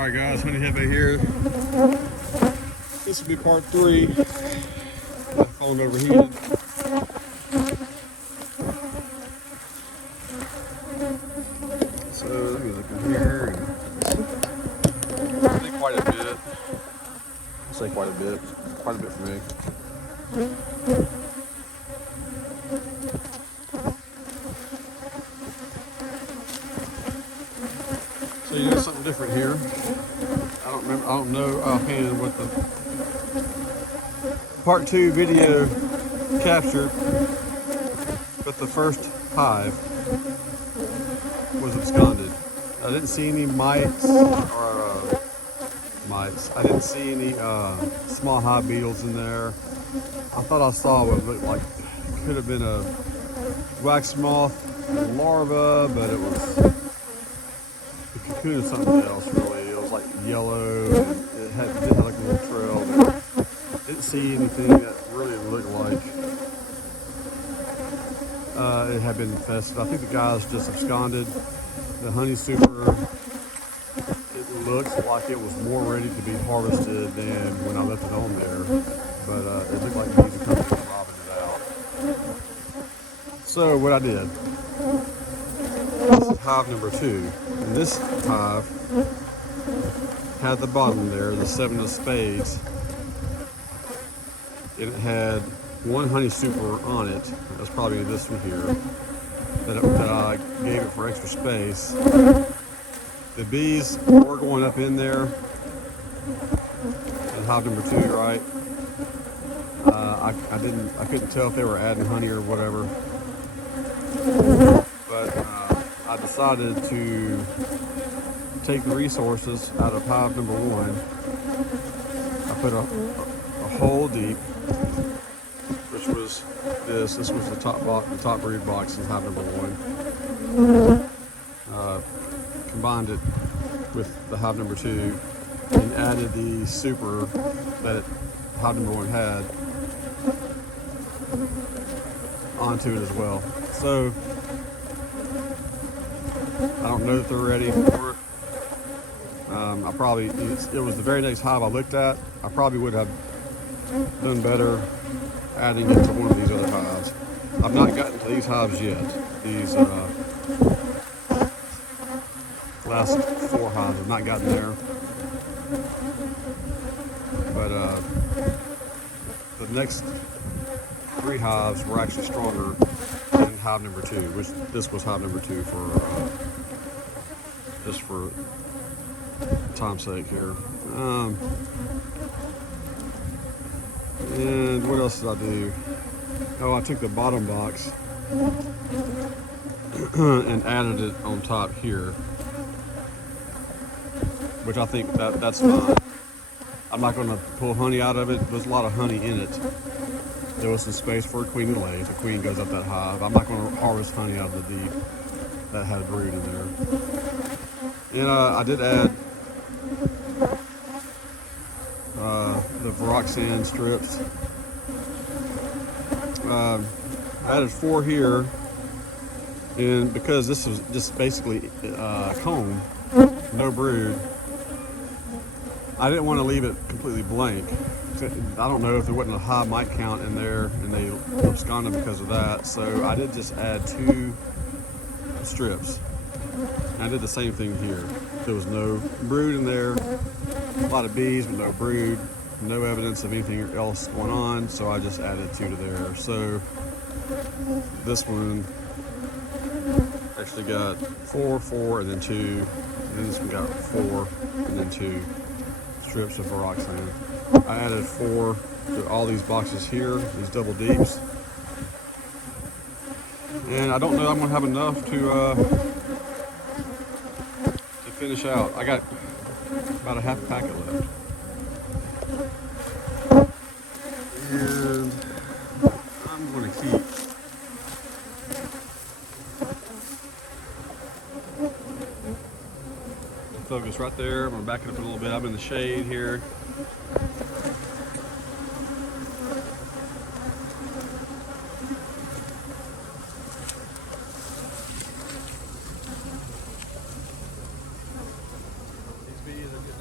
Alright guys, Honey Jefe here. This will be part 3. My phone overheated. So let me look in here. I think quite a bit. I'll say quite a bit. Quite a bit for me. So you do something different here. I don't know offhand what the part 2 video captured, but the first hive was absconded. I didn't see any mites or mites. I didn't see any small hive beetles in there. I thought I saw what looked like could have been a wax moth larva, but it was the cocoon of something else. Really, it was like yellow. And it did have like a little trail. But didn't see anything that really looked like it had been infested. I think the guys just absconded. The honey super, it looks like it was more ready to be harvested than when I left it on there, but it looked like bees were coming and robbing it out. So what I did, this is hive number 2, and this hive had the bottom there, the 7 of spades, and it had one honey super on it. That's probably this one here. That I gave it for extra space. The bees were going up in there in hive number 2, right? I couldn't tell if they were adding honey or whatever, but I decided to take the resources out of hive number 1. I put a hole deep, which was this was the top brood box in hive number 1. Combined it with the hive number 2 and added the super that hive number 1 had onto it as well. So I don't know if they're ready for it. It was the very next hive I looked at. I probably would have done better adding it to one of these other hives. I've not gotten to these hives yet. These last 4 hives have not gotten there. But the next 3 hives were actually stronger than hive number 2, which this was hive number 2 for just for time's sake here. And what else did I do? Oh, I took the bottom box and added it on top here, which I think that's fine. I'm not going to pull honey out of it. There's a lot of honey in it. There was some space for a queen to lay. If a queen goes up that hive, I'm not going to harvest honey out of the deep that had a brood in there. And I did add the VarroxSan strips. I added 4 here, and because this was just basically comb, no brood, I didn't want to leave it completely blank. I don't know if there wasn't a high mite count in there and they absconded because of that, so I did just add 2 strips. And I did the same thing here. There was no brood in there, a lot of bees with no brood, no evidence of anything else going on, so I just added 2 to there. So this one actually got 4, and then 2, and then this one got 4, and then 2 strips of VarroxSan. I added 4 to all these boxes here, these double deeps, and I don't know I'm gonna have enough to finish out. I got about a half packet left. And I'm going to keep focus right there. I'm going to back it up a little bit. I'm in the shade here. These bees are getting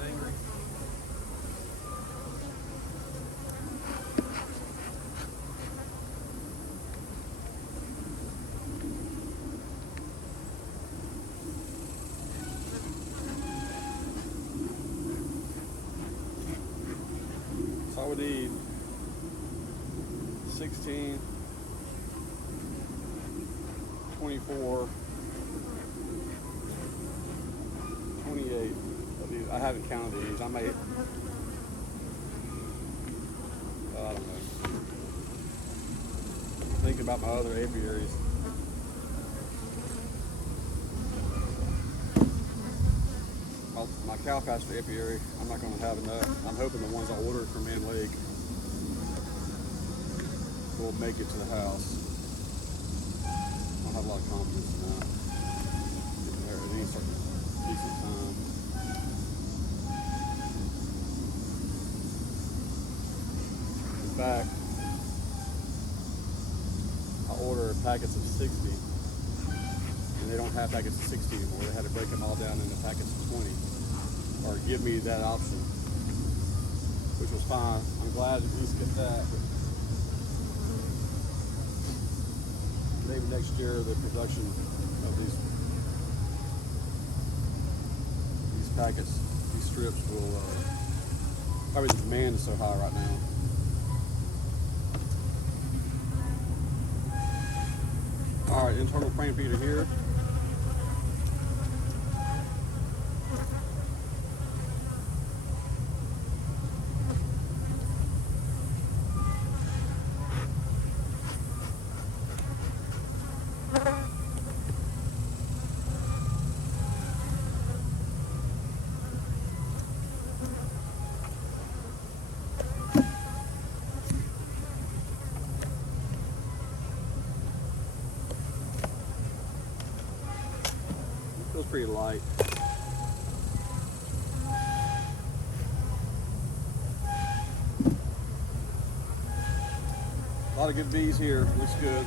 would need 16, 24, 28 of these. I haven't counted these. I may, I don't know. Thinking about my other apiaries. My cow pasture apiary, I'm not going to have enough. I'm hoping the ones I ordered from Man Lake will make it to the house. I don't have a lot of confidence in that. Getting there at any certain decent time. In fact, I ordered packets of 60, and they don't have packets of 60 anymore. They had to break them all down into packets of 20, or give me that option, which was fine. I'm glad to at least get that. Maybe next year the production of these packets, these strips will, probably the demand is so high right now. All right, internal frame feeder here. Feels pretty light. A lot of good bees here. Looks good.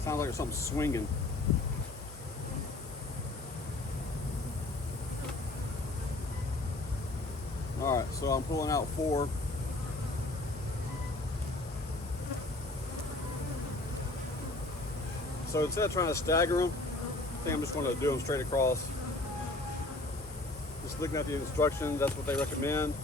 Sounds like there's something swinging. All right, so I'm pulling out 4. So instead of trying to stagger them, I think I'm just going to do them straight across. Just looking at the instructions, that's what they recommend.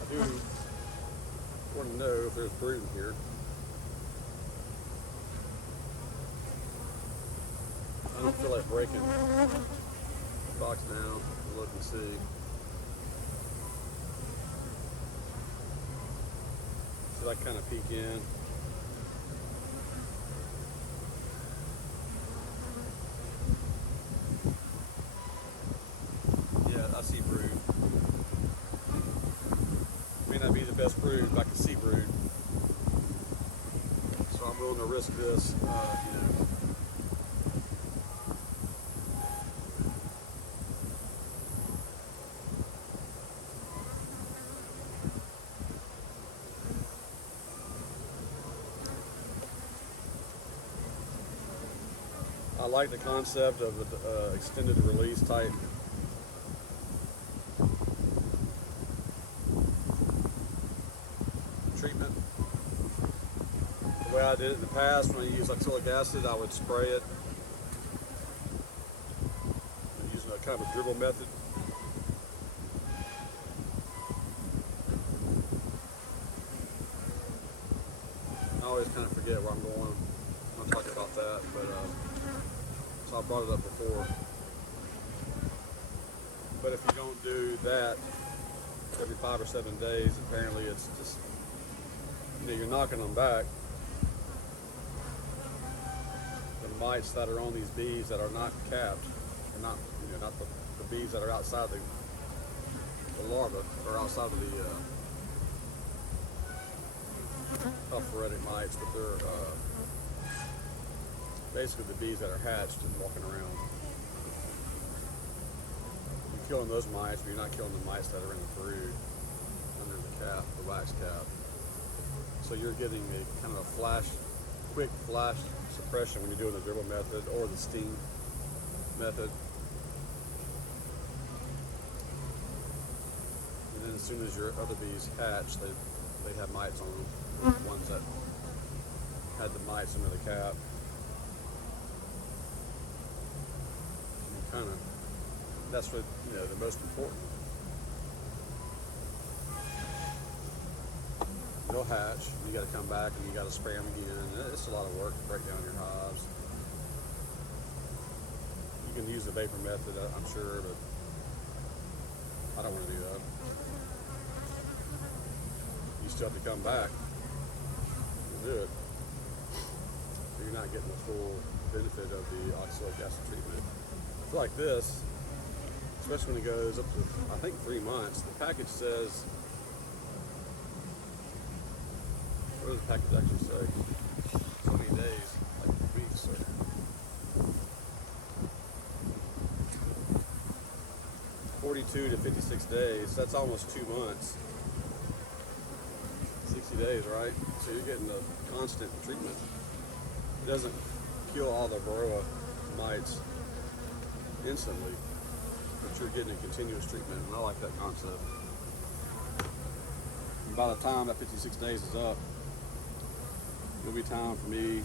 I do want to know if there's brood in here. I don't feel like breaking the box down to look and see. So I kind of peek in. Yeah, I see brood. May not be the best brood, but I can see brood. So I'm willing to risk this, you know. I like the concept of the extended release type treatment. The way I did it in the past, when I used oxalic acid, I would spray it using a kind of a dribble method. I always kind of forget where I'm going. I'm talking about that, but so I brought it up before. But if you don't do that every 5 or 7 days, apparently it's just, you know, you're knocking them back. The mites that are on these bees that are not capped, or not, you know, not the bees that are outside the larva, or outside of the operatic mites, but they're basically the bees that are hatched and walking around. You're killing those mites, but you're not killing the mites that are in the brood under the cap, the wax cap. So you're getting a kind of a quick flash suppression when you're doing the dribble method or the steam method. And then as soon as your other bees hatch, they have mites on them. The ones that had the mites under the cap. And kind of, that's what, you know, the most important. They'll hatch, you got to come back and you got to spray them again. It's a lot of work to break down your hives. You can use the vapor method, I'm sure, but I don't want to do that. You still have to come back and do it. So you're not getting the full benefit of the oxalic acid treatment. It's like this, especially when it goes up to, I think, 3 months. The package says, what does the package actually say? So many days, like weeks. So. 42 to 56 days, that's almost 2 months. 60 days, right? So you're getting a constant treatment. It doesn't kill all the varroa mites instantly, but you're getting a continuous treatment, and I like that concept. And by the time that 56 days is up, it'll be time for me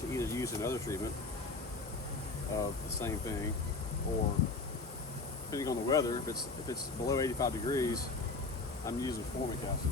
to either use another treatment of the same thing, or depending on the weather, if it's below 85 degrees, I'm using formic acid.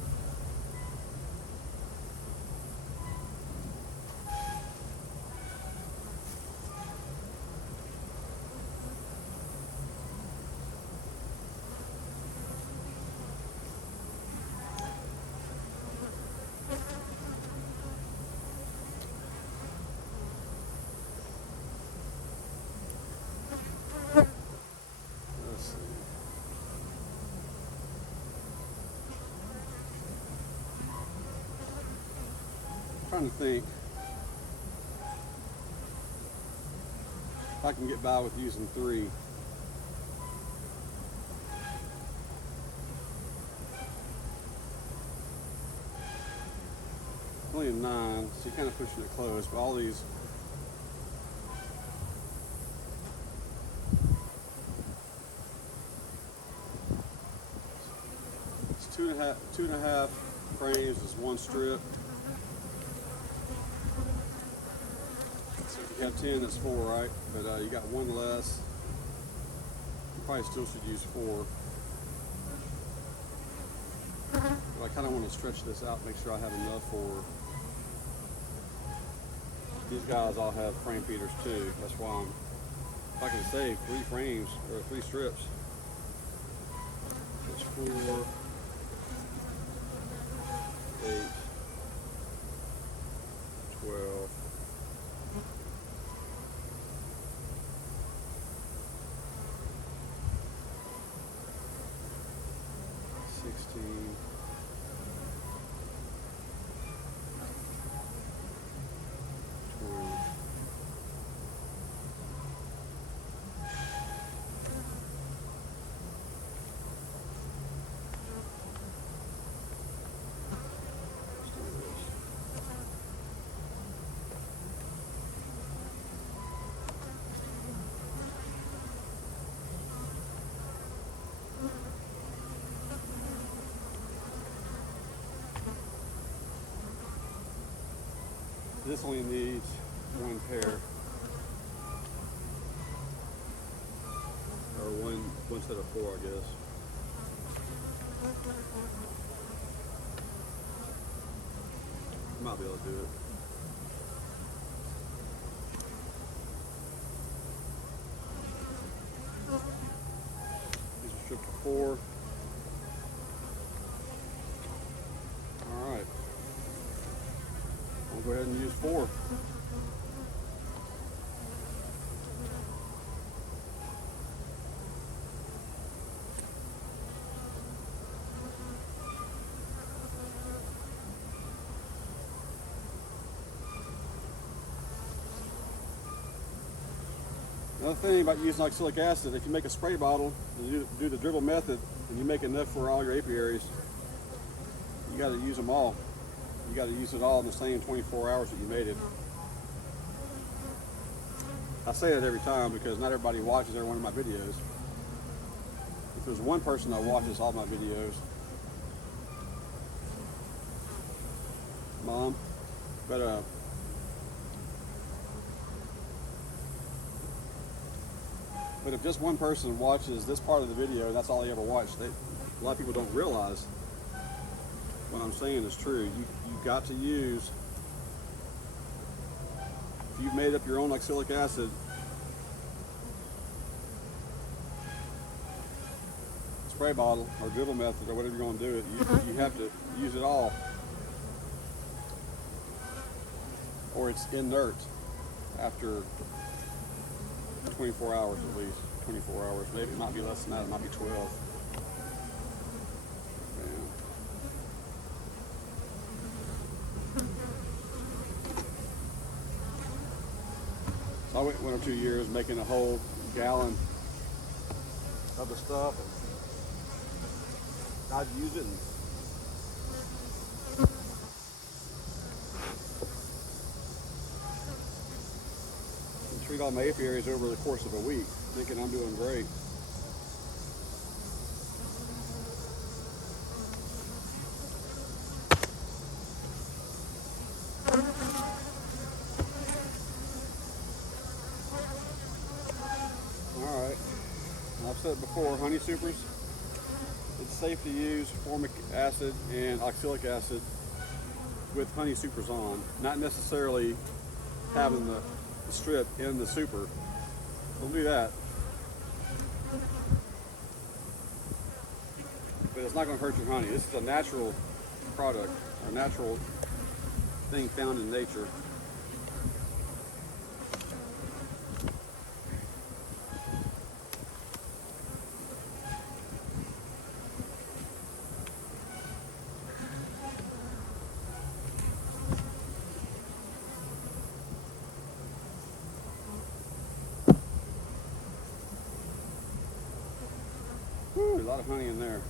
Trying to think if I can get by with using 3. Only a 9, so you're kind of pushing it close, but all these it's two and a half frames is 1 strip. You have 10, that's 4, right? But you got 1 less. You probably still should use 4. But I kind of want to stretch this out, make sure I have enough for. These guys all have frame feeders too. That's why if I can save 3 frames or 3 strips, that's 4, 8, 12. 16, 20, this only needs 1 pair, or one set of 4, I guess. Might be able to do it. These are stripped to 4. All right. I'll go ahead and use 4. Another thing about using oxalic acid, if you make a spray bottle and you do the dribble method and you make enough for all your apiaries, you got to use them all. You got to use it all in the same 24 hours that you made it. I say that every time because not everybody watches every one of my videos. if there's one person that watches all my videos, Mom, but if just one person watches this part of the video and that's all they ever watch, a lot of people don't realize what I'm saying is true. You've got to use, if you've made up your own oxalic acid, spray bottle or dribble method or whatever you're going to do it, you have to use it all, or it's inert after 24 hours at least. 24 hours, maybe it might be less than that, it might be 12. So I went 1 or 2 years making a whole gallon of the stuff, and I'd use it, and treat all my apiaries over the course of a week, thinking I'm doing great. Alright, I've said it before, honey supers, it's safe to use formic acid and oxalic acid with honey supers on, not necessarily having the strip in the super. Don't do that. But it's not going to hurt your honey. This is a natural product, a natural thing found in nature. Whew, a lot of honey in there.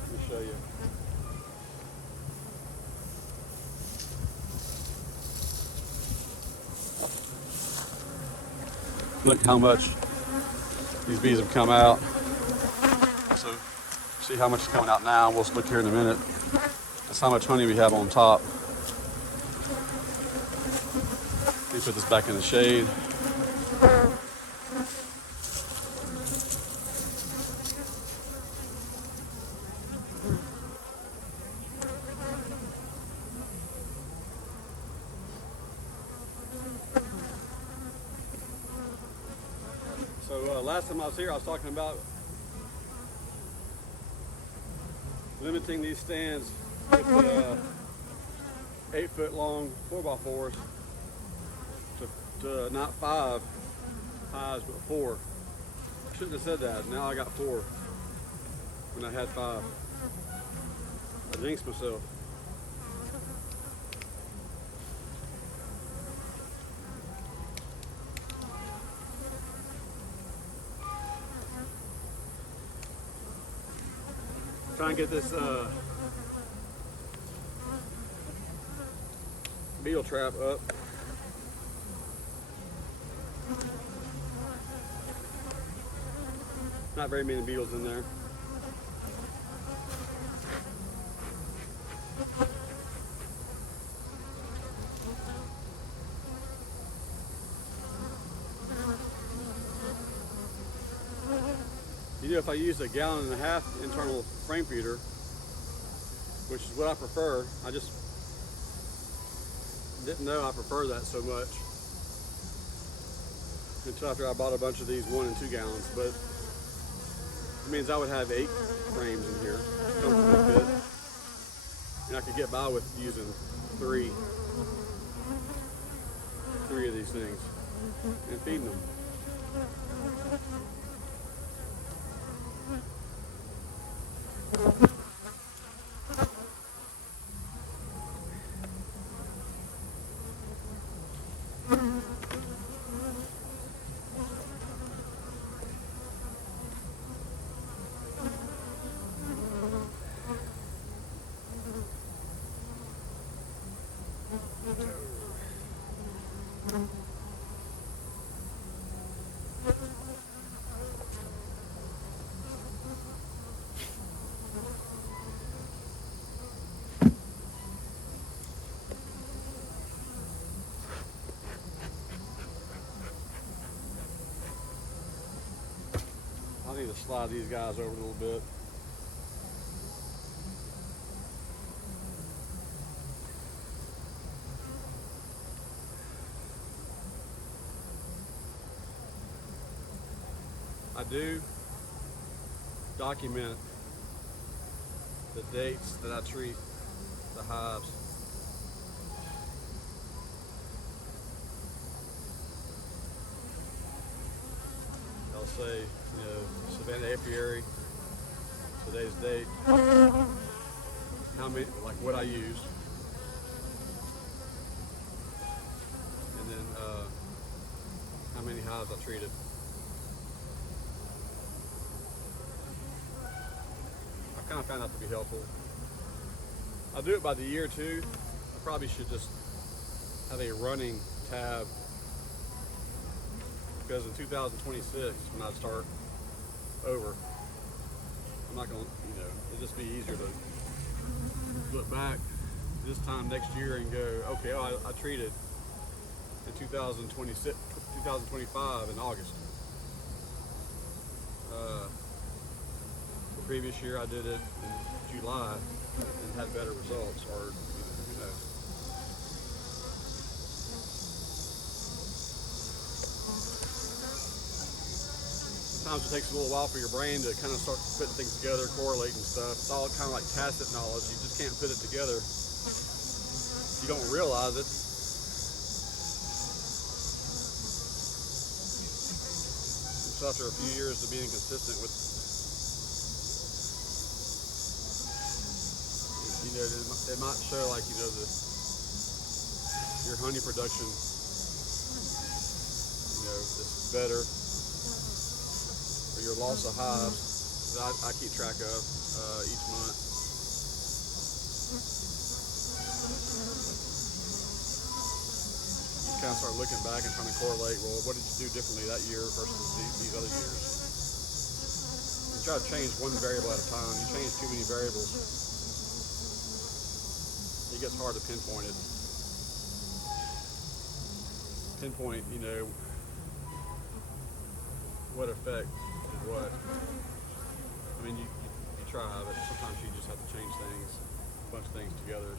Let me show you. Look how much these bees have come out. So see how much is coming out now. We'll look here in a minute. That's how much honey we have on top. Let me put this back in the shade. So last time I was here, I was talking about limiting these stands with 8-foot long 4x4s to not 5 hives, but 4. I shouldn't have said that. Now I got 4 when I had 5. I jinxed myself. Try and get this beetle trap up. Not very many beetles in there. You know, if I use a 1.5 gallon internal frame feeder, which is what I prefer, I just didn't know I prefer that so much until after I bought a bunch of these 1 and 2 gallons. But it means I would have 8 frames in here, comfortably fit, and I could get by with using 3 of these things and feeding them. I need to slide these guys over a little bit. I do document the dates that I treat the hives. I'll say, you know, Savanna Apiary, today's date, how many, like what I used, and then how many hives I treated. I kind of found that to be helpful. I'll do it by the year too. I probably should just have a running tab, because in 2026, when I start over, I'm not going to, you know, it'll just be easier to look back this time next year and go, okay, oh, I treated in 2026, 2025 in August. The previous year I did it in July and had better results, or you know. Sometimes it takes a little while for your brain to kind of start putting things together, correlating stuff. It's all kind of like tacit knowledge. You just can't put it together. You don't realize it. So after a few years of being consistent with, you know, it might show like, you know, your honey production, you know, is better, or your loss of hives that I keep track of each month. You kind of start looking back and trying to correlate, well, what did you do differently that year versus these other years? You try to change one variable at a time. You change too many variables, it gets hard to pinpoint it. Pinpoint, you know, what effect is what. I mean, you try, but sometimes you just have to change things, a bunch of things together.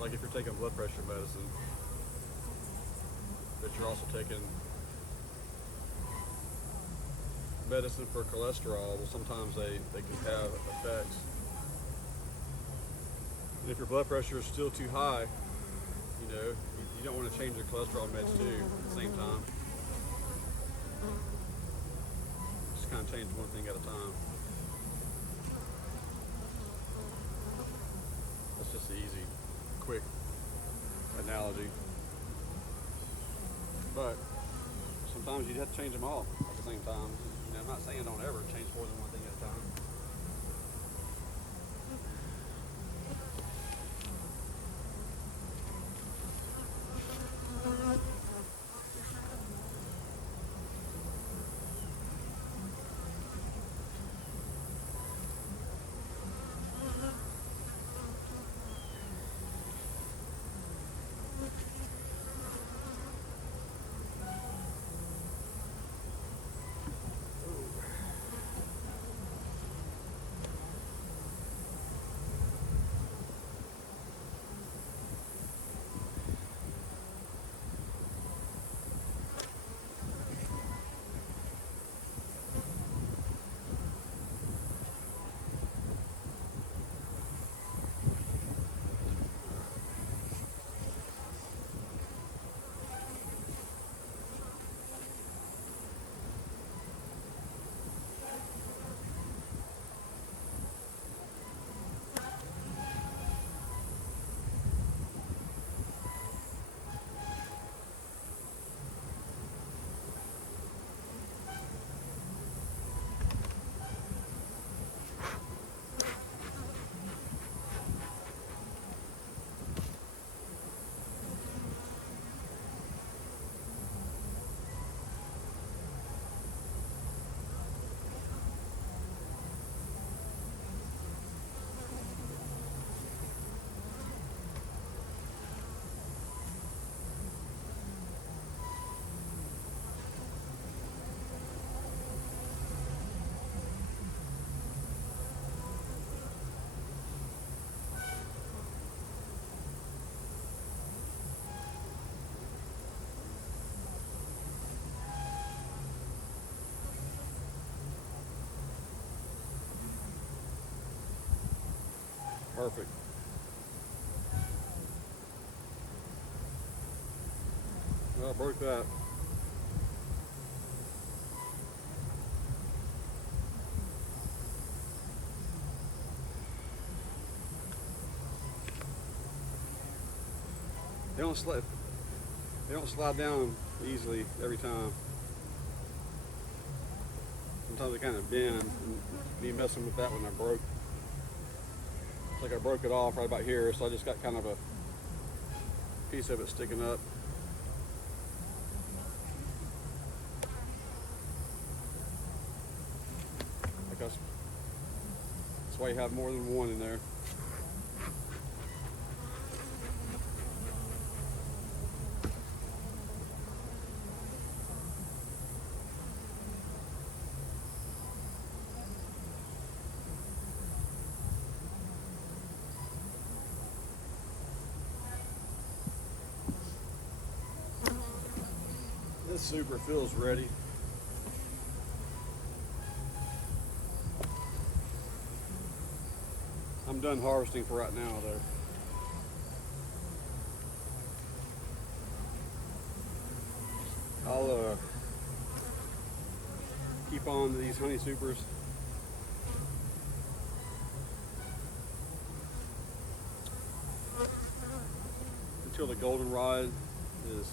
Like if you're taking blood pressure medicine, but you're also taking medicine for cholesterol, well, sometimes they can have effects. And if your blood pressure is still too high, you know, you don't want to change your cholesterol meds too at the same time. Just kind of change one thing at a time. That's just the easy, quick analogy. But sometimes you have to change them all at the same time. You know, I'm not saying don't ever change more than one thing at a time. Perfect. Well, I broke that. They don't slide down easily every time. Sometimes they kind of bend, and me messing with that one I broke. It's like I broke it off right about here, so I just got kind of a piece of it sticking up. Like that's why you have more than one in there. This super feels ready. I'm done harvesting for right now though. I'll keep on these honey supers until the goldenrod is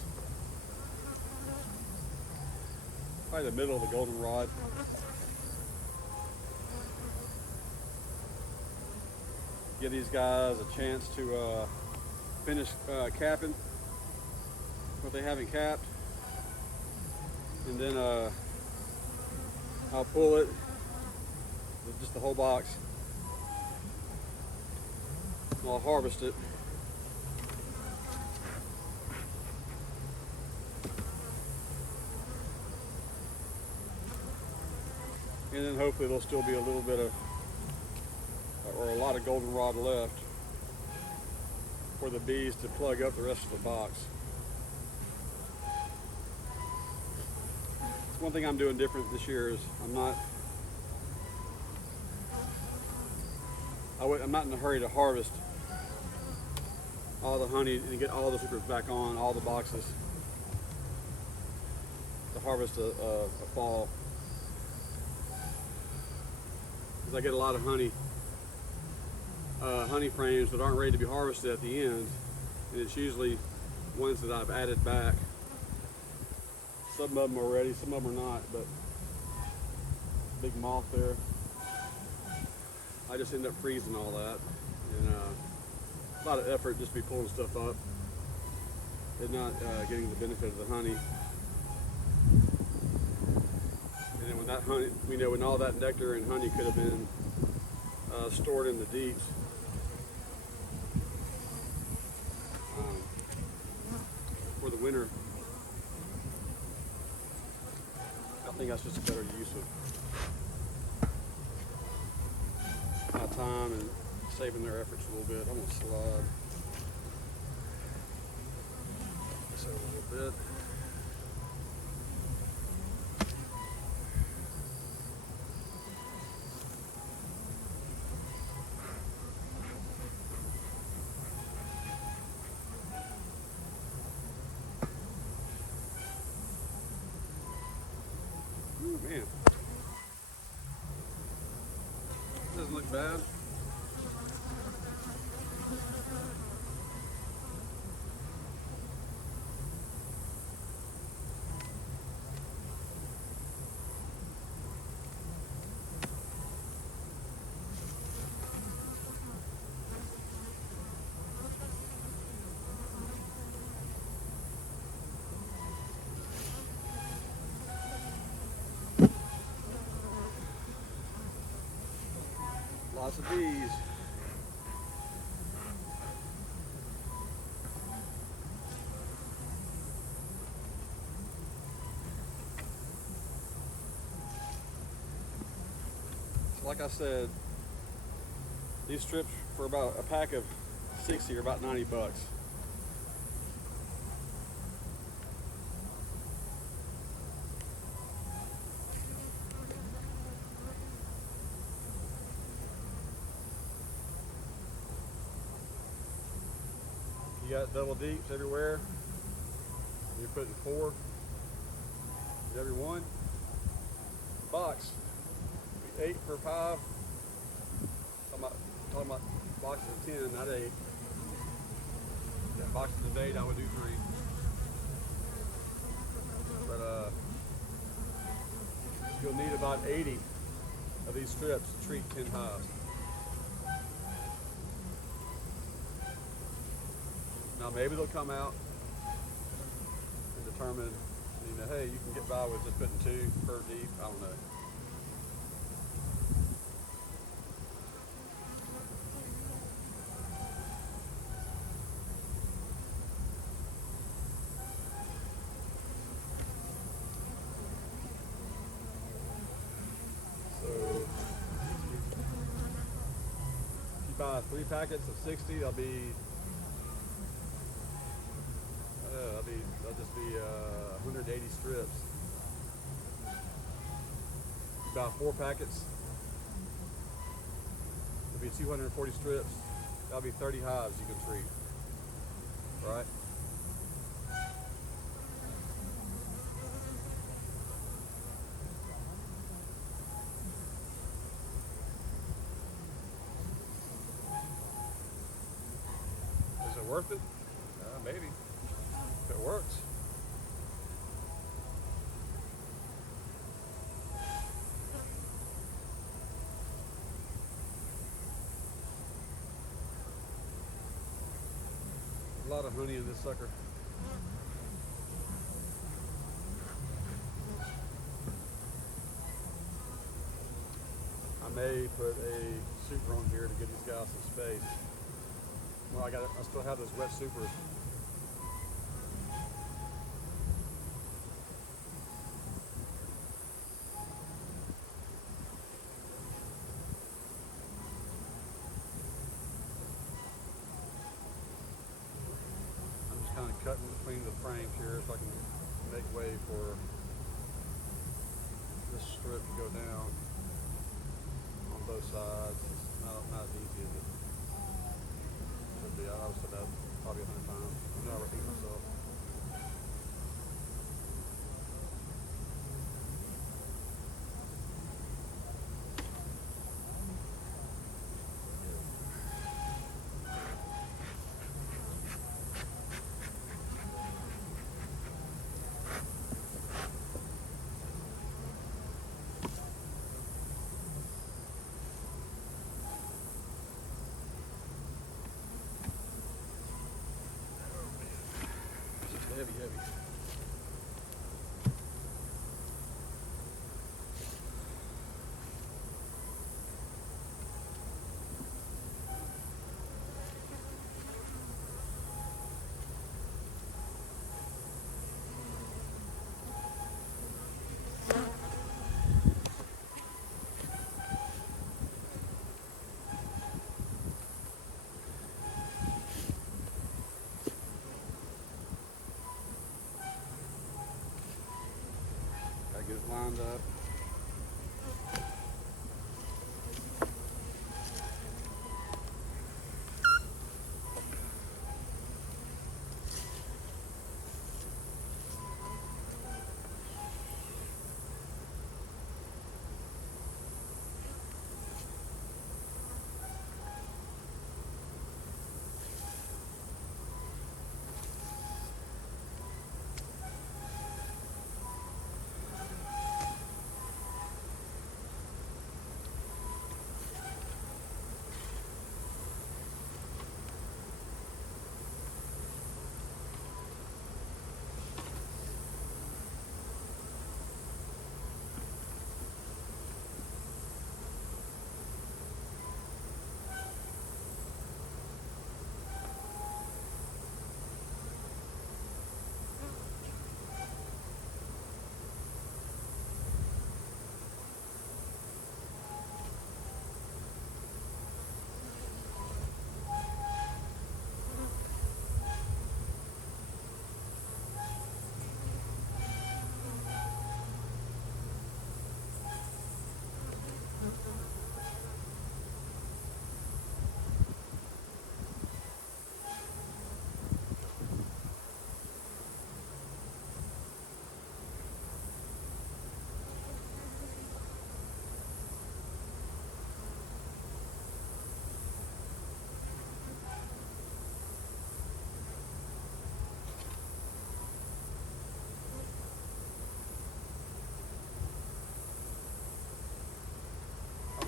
probably the middle of the goldenrod. Give these guys a chance to finish capping what they haven't capped, and then I'll pull it with just the whole box. And I'll harvest it. And then hopefully there'll still be a little bit of, or a lot of goldenrod left for the bees to plug up the rest of the box. One thing I'm doing different this year is I'm not in a hurry to harvest all the honey and get all the supers back on all the boxes to harvest a fall. Because I get a lot of honey frames that aren't ready to be harvested at the end, and it's usually ones that I've added back. Some of them are ready, some of them are not, but big moth there. I just end up freezing all that, and a lot of effort just to be pulling stuff up and not getting the benefit of the honey. And then when that honey, when all that nectar and honey could have been stored in the deeps, for the winter, I think that's just a better use of my time and saving their efforts a little bit. I'm gonna slide this over a little bit. Ooh, man. Doesn't look bad. Lots of bees. So like I said, these strips for about a pack of 60 are about 90 bucks. got double deeps everywhere. You're putting 4 in every one. Box, 8 per hive. Talking about boxes of 10, not 8. Yeah, boxes of 8, I would do 3. But you'll need about 80 of these strips to treat 10 hives. Now maybe they'll come out and determine, hey, you can get by with just putting 2 per deep. I don't know. Buy 3 packets of 60, they'll just be 180 strips. About 4 packets, it'll be 240 strips. That'll be 30 hives you can treat, right? Is it worth it? Maybe, if it works. A lot of honey in this sucker. I may put a super on here to give these guys some space. Well, I still have those wet supers. Kind of cutting between the frames here so I can make way for this strip to go down on both sides. It's not as easy as it should be. I've said that probably 100 times. I'm not repeating myself. Heavy. Get it lined up.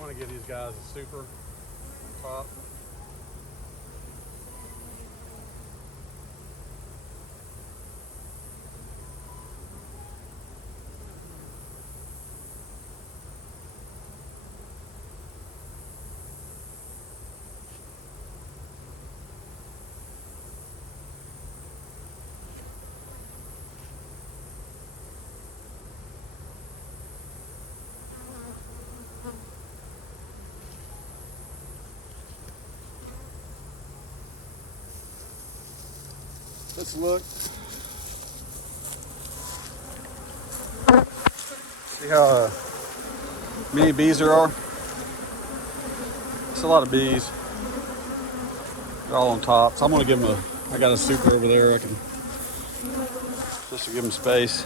want to give these guys a super on top. Let's look. See how many bees there are? It's a lot of bees. They're all on top. So I'm gonna give them I got a super over there. I can just to give them space.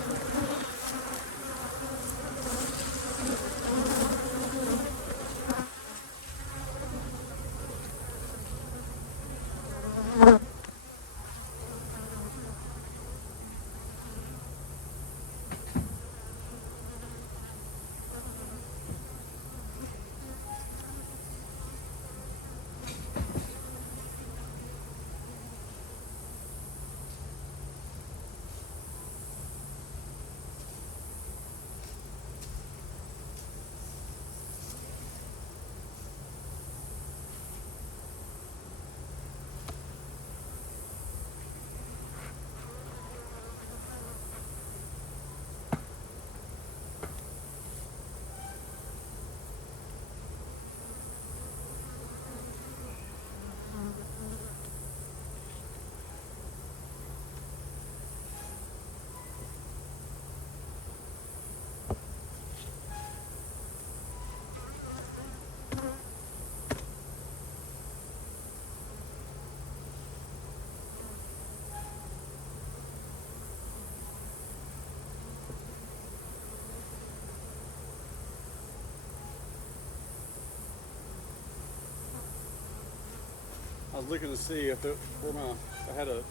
I was looking to see if I had a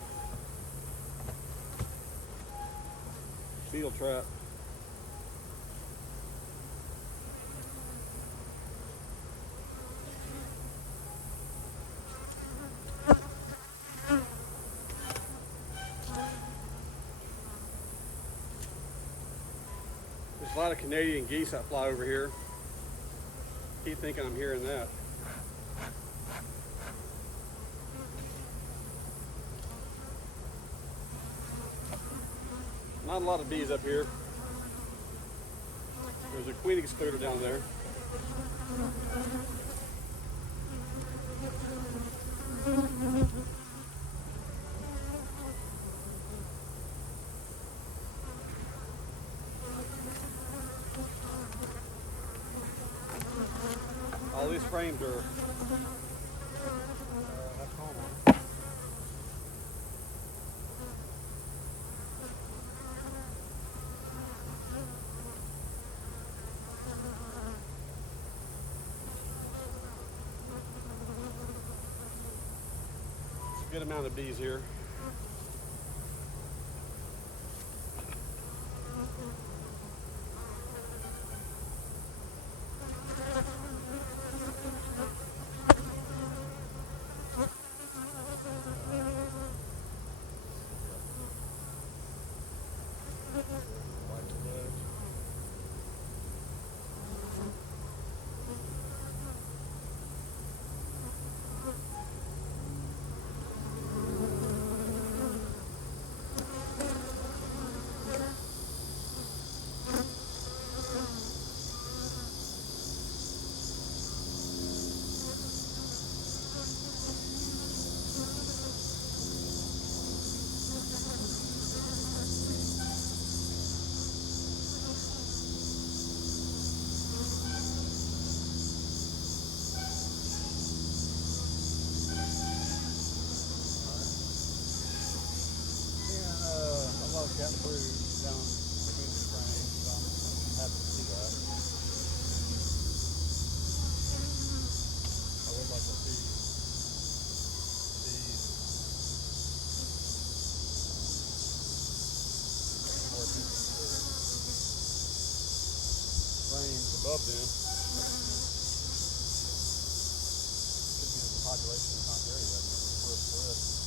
beetle trap. There's a lot of Canadian geese that fly over here. Keep thinking I'm hearing that. Not a lot of bees up here. There's a queen excluder down there. All these frames are that's common. Good amount of bees here. Got brood down between the frames, so I'm happy to see that. I would like to see these more frames above them. population in Conch area yet. We're this.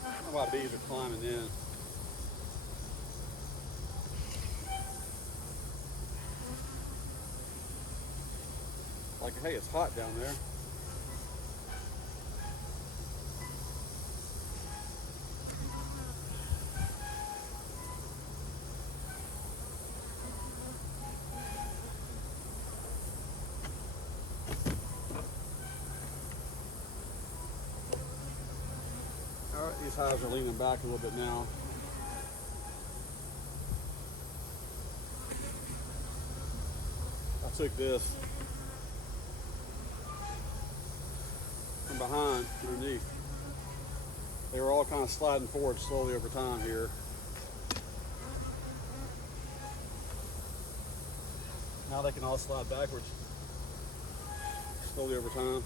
I don't know why bees are climbing in. Like, hey, it's hot down there. All right, these hives are leaning back a little bit now. I took this from behind underneath. They were all kind of sliding forward slowly over time here. Now they can all slide backwards slowly over time.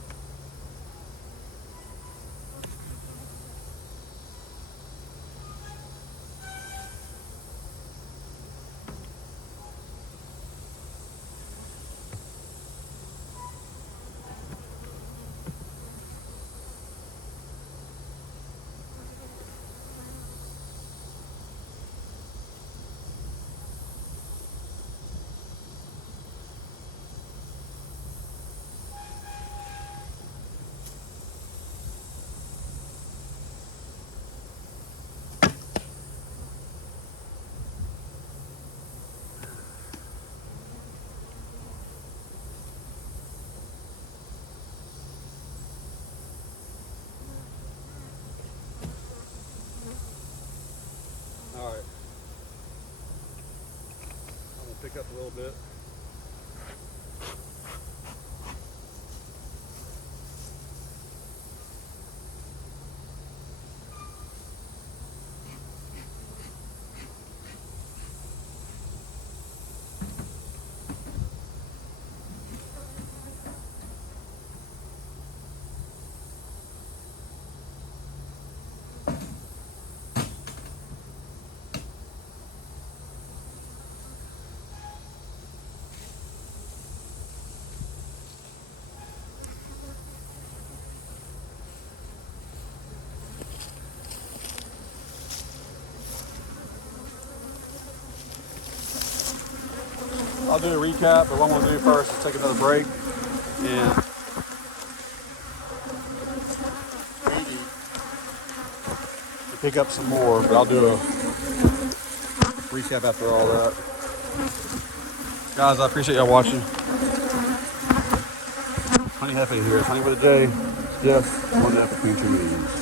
All right, I'm gonna pick up a little bit. I'll do a recap, but what I'm going to do first is take another break and maybe pick up some more, but I'll do a recap after all that. Guys, I appreciate y'all watching. Honey Jefe here. Honey with a J. Jeff, one F between two E's.